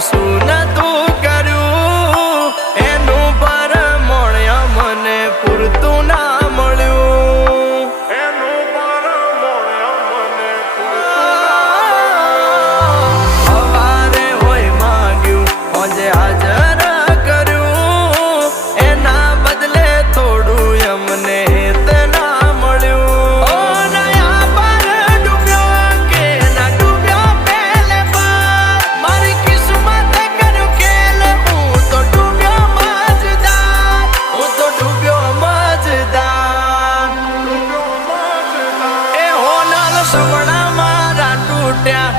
શું નતું કર્યું એનું પરમોણ મને પૂરતું ના મળ્યું. એનું પરમોણ મને સવારે હોય માંગ્યું આજે હાજર કર્યું એના બદલે થોડું અમને ના મળ્યું. ઓ નયા પર ડૂબ્યો કે ના ડૂબ્યો પેલે પર મારી કિસ્મત કર્યું ખેલ હું તો ડૂબ્યો મજદાર. હું તો ડૂબ્યો મજદાર. એ હોનલ સપના મારા તૂટ્યા